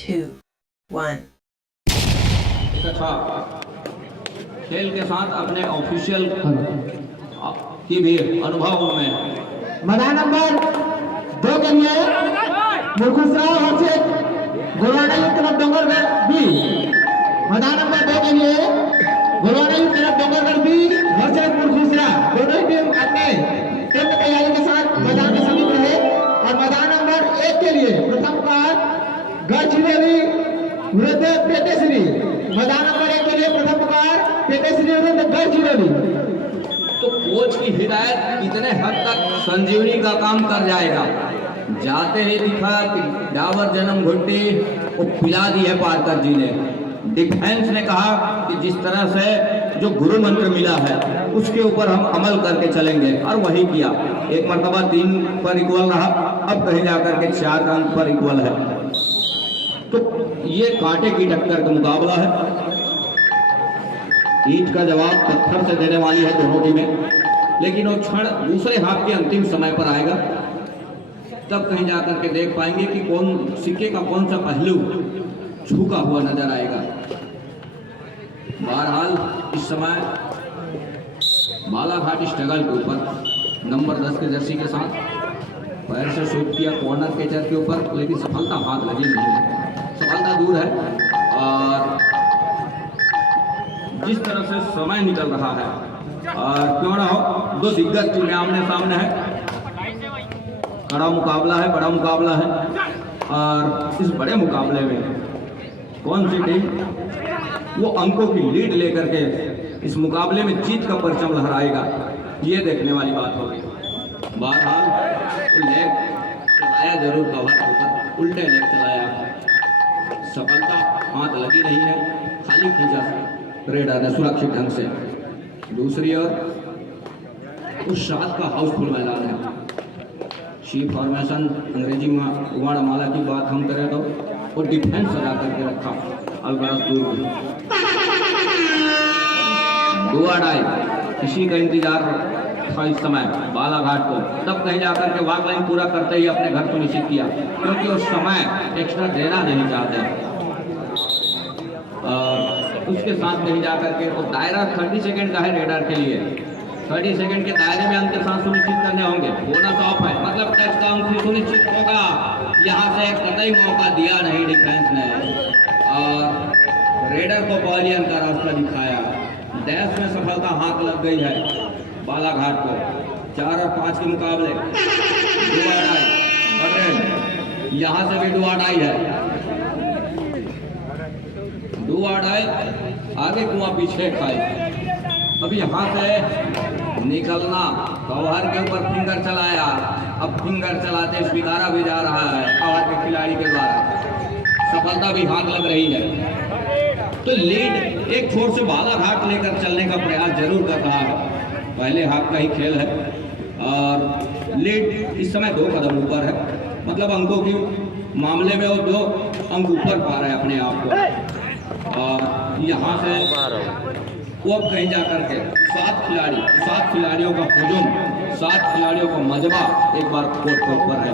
2, 1. तथा खेल के साथ अपने ऑफिशियल की भी अनुभव में मैदान नंबर 2 के लिए मुरगुसराव हर्षित गोलवाड़ा युक्त तरफ डोंगरगढ़ बी। मैदान नंबर 2 के लिए गोलवाड़ा युक्त तरफ डोंगरगढ़ बी हर्षित मुरगुसराव दोनों टीम अपने टीम की तैयारी के साथ मैदान में समीप रहे। और मैदान नंबर 1 के लिए प्रथम कार गढ़चिरौली विरुद्ध पेटेश्री। मैदान नंबर 1 के लिए प्रथम कार पेटेश्री विरुद्ध गढ़चिरौली। तो कोच की हिदायत कितने हद तक संजीवनी का काम कर जाएगा। जाते ही दिखा कि डाबर जन्म घुट्टी वो पिला दी है पारकर जी ने। डिफेंस ने कहा कि जिस तरह से जो गुरु मंत्र मिला है उसके ऊपर हम अमल करके चलेंगे, और वही किया। एक मरतबा 3 पर इक्वल रहा, अब कहीं जाकर के 4 अंक पर इक्वल है। तो ये कांटे की टक्कर का मुकाबला है। ईंट का जवाब पत्थर से देने वाली है दोनों टीमें, लेकिन वो क्षण दूसरे हाफ के अंतिम समय पर आएगा, तब कहीं जाकर के देख पाएंगे कि कौन सिक्के का कौन सा पहलू झुका हुआ नजर आएगा। बहरहाल इस समय बालाघाट स्ट्रगल के ऊपर नंबर 10 के जर्सी के साथ पैर से शूट किया कॉर्नर कैचर के ऊपर, लेकिन सफलता हाथ लगी नहीं है, सफलता दूर है। और जिस तरह से समय निकल रहा है, और क्यों ना हो, 2 दिग्गज टीमें आमने सामने है, बड़ा मुकाबला है, बड़ा मुकाबला है। और इस बड़े मुकाबले में कौन सी टीम वो अंकों की लीड लेकर के इस मुकाबले में जीत का परचम लहराएगा, ये देखने वाली बात होगी। बहरहाल लेग चलाया जरूर कवर ऊपर, उल्टे लेग चलाया, सफलता हाथ लगी नहीं है, खाली खींचा रेडर ने सुरक्षित ढंग से। दूसरी ओर उस शाद का हाउसफुल मैदान है। शी फॉर्मेशन अंग्रेजी में वर्णमाला की बात हम करें तो वो डिफेंस सजा करके रखा अलबरस दूर दुआडाई, किसी का इंतजार था इस समय बालाघाट को, तब कहीं जाकर के वाक लाइन पूरा करते ही अपने घर को निश्चित किया, क्योंकि उस समय एक्स्ट्रा देना नहीं चाहते। उसके साथ कहीं जाकर के वो दायरा 30 सेकंड का है रेडर के लिए, 30 सेकंड के दायरे में अंक के साथ सुनिश्चित करने होंगे। बोनस ऑफ है, मतलब टच का अंक सुनिश्चित होगा। यहाँ से कतई मौका दिया नहीं डिफेंस ने, और रेडर को पॉलियन का रास्ता दिखाया। डैश में सफलता हाथ लग गई है बालाघाट को। 4 और 5 के मुकाबले यहाँ से भी डुआडाई है, डुआडाई आगे कुआं पीछे खाए। अब यहाँ से निकलना, कवर के ऊपर फिंगर चलाया, अब फिंगर चलाते स्वीकारा भी जा रहा है कवर के खिलाड़ी के द्वारा, सफलता भी हाथ लग रही है। तो लीड एक छोर से बालाघाट लेकर चलने का प्रयास जरूर कर रहा है, पहले हाफ का ही खेल है, और लीड इस समय 2 कदम ऊपर है, मतलब अंकों की मामले में वो 2 अंक ऊपर पा रहे हैं अपने आप को। और यहाँ से वो अब कहीं जाकर के 7 खिलाड़ियों का हुजूम, 7 खिलाड़ियों का मजबा एक बार कोर्ट के ऊपर है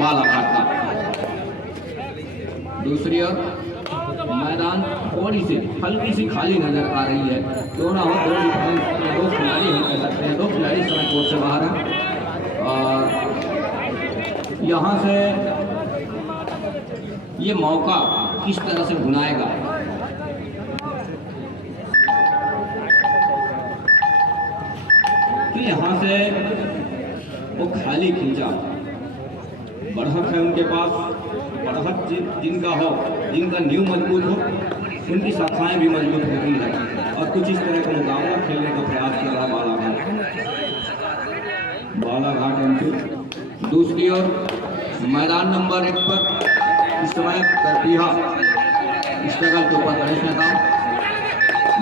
बालाघाट का। दूसरी ओर मैदान थोड़ी सी हल्की सी खाली नजर आ रही है, क्यों ना हो 2 खिलाड़ी हम कह सकते हैं, 2 खिलाड़ी इस समय कोर्ट से बाहर हैं। और यहाँ से ये मौका किस तरह से भुनाएगा, कि यहाँ से वो खाली खींचा, बढ़त है उनके पास, बढ़त जिनका हो, जिनका नींव मजबूत हो, उनकी शाखाएं भी मजबूत होती है, और कुछ इस तरह का मुकाबला खेलने का प्रयास कर रहा बालाघाट एमपी। दूसरी ओर मैदान नंबर 1 पर इस समय करतीहा स्ट्रगल के ऊपर गणेश नेता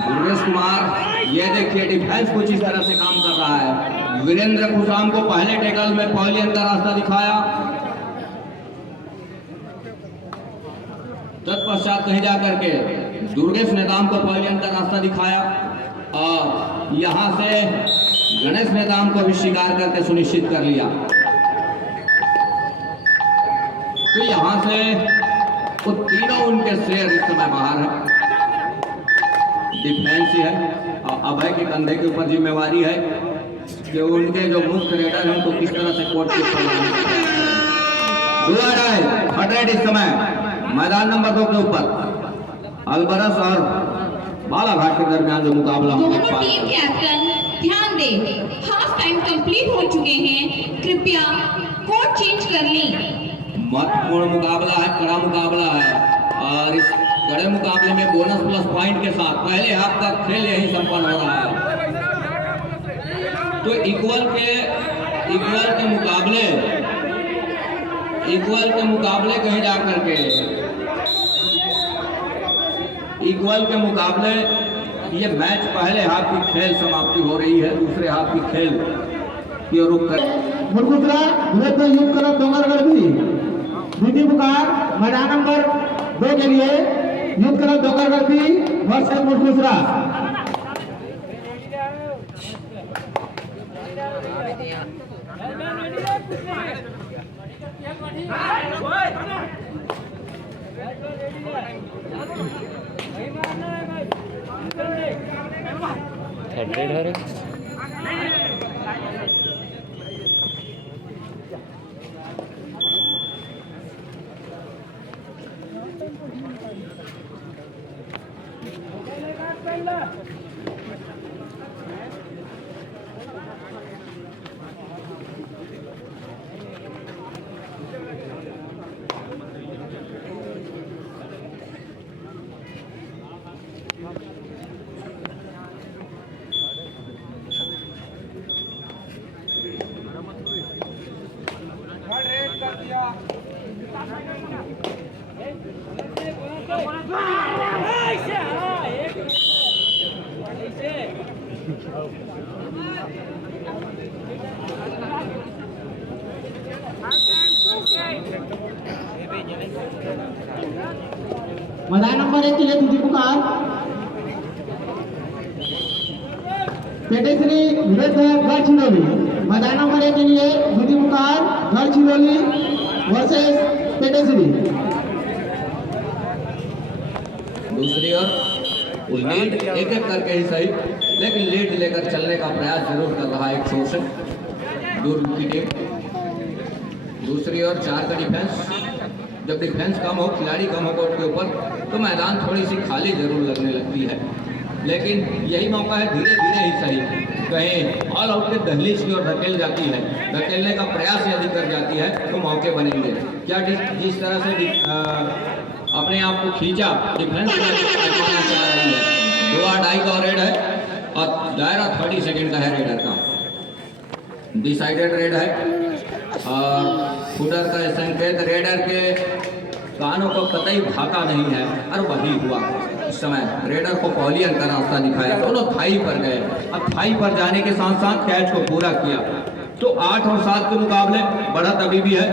गुरवेश कुमार, ये देखिए डिफेंस कुछ इस तरह से काम कर रहा है। वीरेंद्र खुशाम को पहले टेकल में पॉलियन का रास्ता दिखाया, तत्पश्चात कहीं जाकर के दुर्गेश नेताम को पॉलियन का रास्ता दिखाया, और यहाँ से गणेश नेताम को भी स्वीकार करके सुनिश्चित कर लिया। तो यहाँ से वो तीनों उनके शेर इस समय बाहर है। डिफेंस ही है, अभय के कंधे के ऊपर जिम्मेवारी है कि उनके जो मुख्य रेडर हैं उनको किस तरह से कोर्ट के ऊपर लाने का प्रयास करें। दुआ राय फटरेट इस समय मैदान नंबर 2 के ऊपर अलबरस और बालाघाट के दरमियान जो मुकाबला दोनों टीम कैप्टन ध्यान दें, हाफ टाइम कंप्लीट हो चुके हैं, कृपया कोर्ट चेंज कर लें। महत्वपूर्ण मुकाबला है, कड़ा मुकाबला है और इस कड़े मुकाबले में बोनस प्लस पॉइंट के साथ पहले हाफ का खेल यही संपन्न हो रहा है। तो इक्वल के मुकाबले कहीं जाकर के इक्वल के मुकाबले ये मैच पहले हाफ की खेल समाप्ति हो रही है, दूसरे हाफ की खेल की रुख कर मुरगुसरा विरुद्ध युद्ध क्लब डोंगरगढ़ भी द्वितीय पुकार मैदान नंबर 2 के लिए युद्ध क्लब डोंगरगढ़ भी वर्सेस मुरगुसरा। मैदान नंबर 1 के लिए द्वितीय पुकार पेटेश्री विरुद्ध गढ़चिरौली। मैदान नंबर 1 के लिए द्वितीय पुकार गढ़चिरौली वर्सेस पेटेश्री। दूसरी ओर वो लीड एक एक करके ही सही, लेकिन लीड लेकर चलने का प्रयास जरूर कर रहा है एक शोषण दुर्ग की टीम। दूसरी ओर 4 का डिफेंस, जब डिफेंस कम हो, खिलाड़ी कम हो कोर्ट के ऊपर, तो मैदान थोड़ी सी खाली जरूर लगने लगती है, लेकिन यही मौका है धीरे धीरे ही सही कहीं ऑल आउट के दहलीज की ओर धकेल जाती है, धकेलने का प्रयास यदि कर जाती है तो मौके बनेंगे। क्या जिस तरह से अपने आप को खींचा डिफेंस में आजमाना चाह रही है। 2-2.5 का रेड है और दायरा 30 सेकंड का है रेडर का, डिसाइडेड रेड है और फुटर का संकेत रेडर के कानों को कतई भाका नहीं है और वही हुआ। इस समय रेडर को पॉलियन का रास्ता दिखाया, दोनों थाई पर गए। अब थाई पर जाने के साथ साथ कैच को पूरा किया, तो 8 और 7 के मुकाबले बढ़त अभी भी है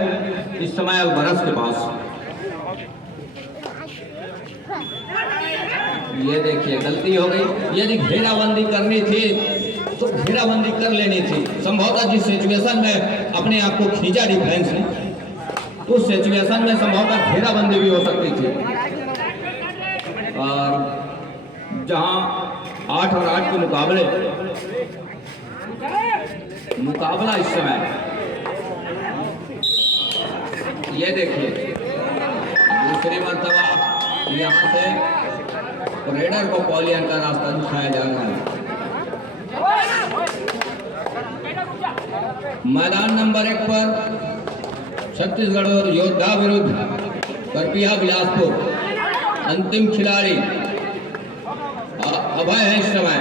इस समय अलबरस के पास। ये देखिए गलती हो गई, यदि घेराबंदी करनी थी तो घेराबंदी कर लेनी थी। संभवतः जिस सिचुएशन में अपने आप को खींचा डिफेंस ने, उस सिचुएशन में संभवतः घेराबंदी भी हो सकती थी। और जहां 8 और 8 के मुकाबला इस समय, ये देखिए दूसरी मर्तबा यहाँ से रेडर को पॉलियन का रास्ता दिखाया जा रहा है। मैदान नंबर 1 पर छत्तीसगढ़ और योद्धा विरुद्ध करपिया बिलासपुर, अंतिम खिलाड़ी अभय है इस समय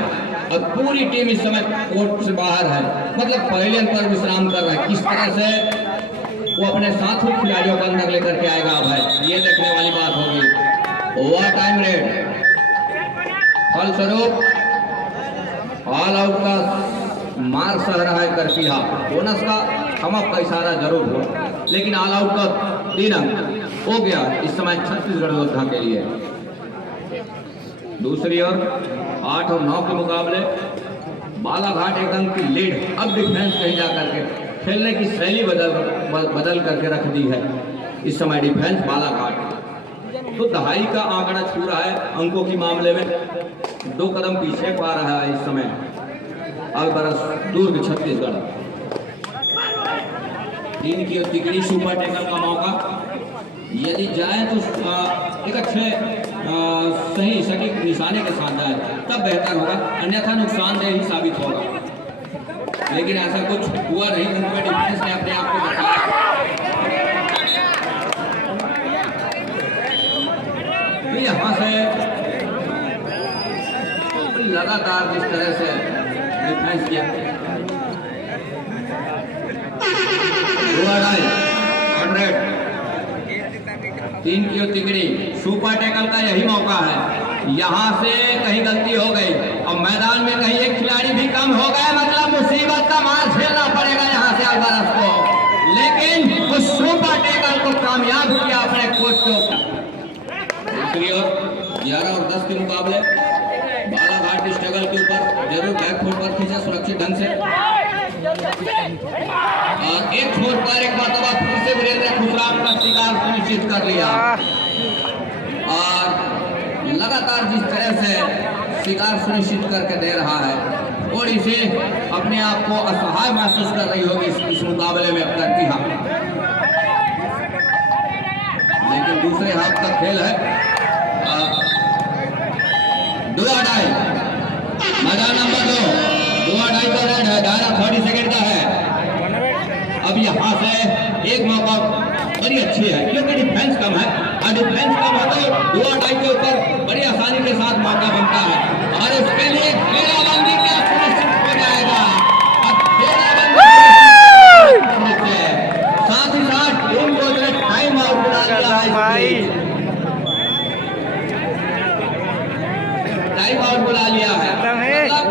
और पूरी टीम इस समय कोर्ट से बाहर है, मतलब पवेलियन पर विश्राम कर रहा है। किस तरह से वो अपने साथी खिलाड़ियों को अंदर लेकर के आएगा अभय, ये देखने वाली बात होगी। ओवर टाइम रेड, फलस्वरूप ऑल आउट का मार सह रहा है करपिया। बोनस का थमअप का इशारा जरूर हो, लेकिन ऑल आउट का 3 अंक हो गया इस समय छत्तीसगढ़ योद्धा के लिए। दूसरी ओर 8 और 9 के मुकाबले बालाघाट 1 अंक की लीड। अब डिफेंस कहीं जाकर के खेलने की शैली बदल करके रख दी है इस समय डिफेंस बालाघाट। तो दहाई का आंकड़ा छू रहा है अंकों के मामले में। 2 कदम पीछे पा रहा है इस समय अलबरस दुर्ग छत्तीसगढ़। 3 की तिकड़ी सुपर टैकल का मौका यदि जाए तो एक अच्छे सही सटीक निशाने के साथ जाए तब बेहतर होगा, अन्यथा नुकसानदेह ही साबित होगा। लेकिन ऐसा कुछ हुआ नहीं, उनके डिफेंस ने अपने आप को बचाया। यहाँ से लगातार जिस तरह से डिफेंस किया 3 की तिकड़ी सुपर टैकल का यही मौका है। यहाँ से कहीं गलती हो गई और मैदान में कहीं एक खिलाड़ी भी कम हो गया, मतलब मुसीबत का मार झेलना पड़ेगा यहाँ से अलबरस को। लेकिन उस सुपर टैकल को कामयाब किया अपने कोच को। दूसरी ओर 11 और 10 के मुकाबले बालाघाट स्ट्रगल के ऊपर जरूर बैक फुट पर खींचा सुरक्षित ढंग से और एक छोर पर एक मरतबा फिर से वीरेंद्र खुशराम का शिकार सुनिश्चित कर लिया और लगातार जिस तरह से शिकार सुनिश्चित करके दे रहा है और इसे अपने आप को असहाय महसूस कर रही होगी इस मुकाबले में अब तक की। हाँ, लेकिन दूसरे हाथ का खेल है। 2-2 मैदान नंबर 2 का रेड है, दायरा 30 सेकंड का है। अब यहाँ से एक मौका बड़ी अच्छी है क्योंकि डिफेंस कम है और डिफेंस कम है तो 2-2 के ऊपर बड़ी आसानी के साथ मौका बनता है और उसके लिए घेराबंदी क्या सुनिश्चित हो जाएगा। अब घेराबंदी साथ ही साथ टीम को टाइम आउट बना लिया है, टाइम आउट बुला लिया है। मतलब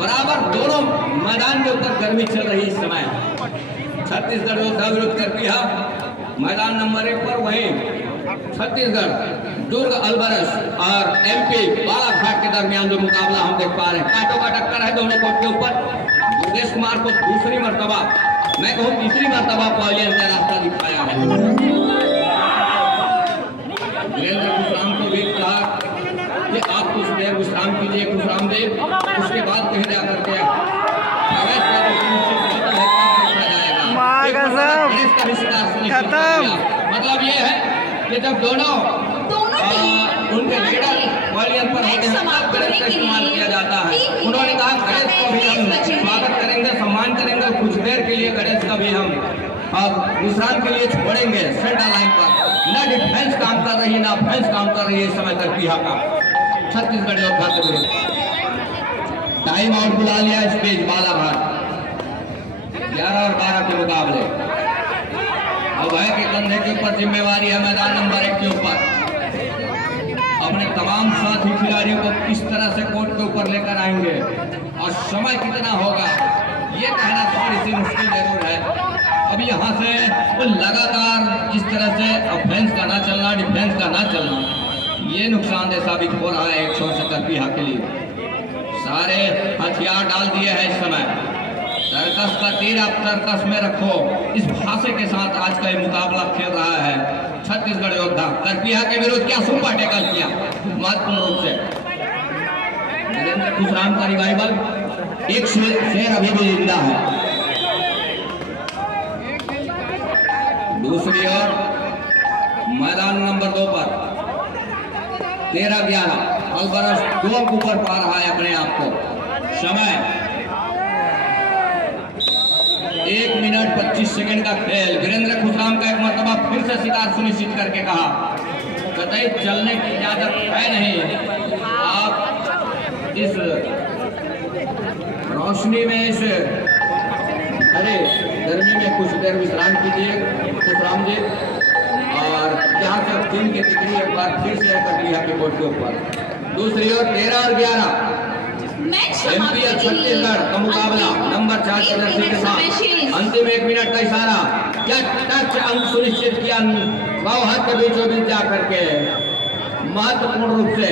बराबर दोनों मैदान के ऊपर गर्मी चल रही इस समय। छत्तीसगढ़ योद्धा विरोध कर दिया मैदान नंबर 1 पर, वहीं छत्तीसगढ़ दुर्ग अलबरस और एमपी बालाघाट के दरमियान जो मुकाबला हम देख पा रहे हैं, कांटों का टक्कर है दोनों कोर्ट के ऊपर। दुर्गेश कुमार को दूसरी मर्तबा, मैं कहूँ तीसरी मर्तबा पॉलियन का रास्ता दिखाया है। वीरेंद्र खुशराम को भी कहा कि आप कुछ देर विश्राम कीजिए खुशराम देव, उसके बाद कहीं जाकर के मतलब ये है कि जब दोनों उनके लीडर पॉलियन पर होते हैं तब गणेश का इस्तेमाल किया जाता है। उन्होंने कहा गणेश को भी हम स्वागत करेंगे, सम्मान करेंगे, कुछ देर के लिए गणेश का भी हम अब विश्राम के लिए छोड़ेंगे सेंटर लाइन पर। न डिफेंस काम कर रही ना ऑफेंस काम कर रही है इस समय तक यहाँ का छत्तीसगढ़ योद्धा के विरुद्ध। टाइम आउट बुला लिया इस पेज बालाघाट 11 और 12 के मुकाबले। अब है कि कंधे के ऊपर जिम्मेवारी है मैदान नंबर 1 के ऊपर अपने तमाम साथी खिलाड़ियों को किस तरह से कोर्ट के ऊपर लेकर आएंगे और समय कितना होगा ये कहना थोड़ी सी मुश्किल जरूर है। अब यहाँ से वो लगातार इस तरह से ऑफेंस का ना चलना, डिफेंस का ना चलना, ये नुकसानदेह साबित हो रहा है एक छोर से तरफीहा के लिए। सारे हथियार डाल दिए हैं इस समय। सर्कस का तीर आप सर्कस में रखो, इस भाषे के साथ आज का ये मुकाबला खेल रहा है छत्तीसगढ़ योद्धा। तरफीहा के विरुद्ध क्या सुपर टैकल किया महत्वपूर्ण रूप से। वीरेंद्र खुशराम का रिवाइवल, एक शेर अभी भी जिंदा है। दूसरी ओर मैदान नंबर 2 पर 13-11 अलबरस 2 ऊपर पा रहा है अपने आप को। समय 1 मिनट 25 सेकंड का खेल। वीरेंद्र खुशराम का एक मर्तबा फिर से शिकार सुनिश्चित करके कहा कतई चलने की इजाजत है नहीं, आप इस रोशनी में इस अरे गर्मी में कुछ देर विश्राम कीजिए खुशराम जी। और यहाँ से 3 की तिकड़ी एक बार फिर से तरफीहा के बोर्ड के ऊपर। दूसरी ओर 13 और 11 एमपी और छत्तीसगढ़ का मुकाबला नंबर 4 के जर्सी के साथ। अंतिम 1 मिनट का इशारा, क्या टच अंक सुनिश्चित किया बाव हाथ के बीचों बीच जाकर के महत्वपूर्ण रूप से।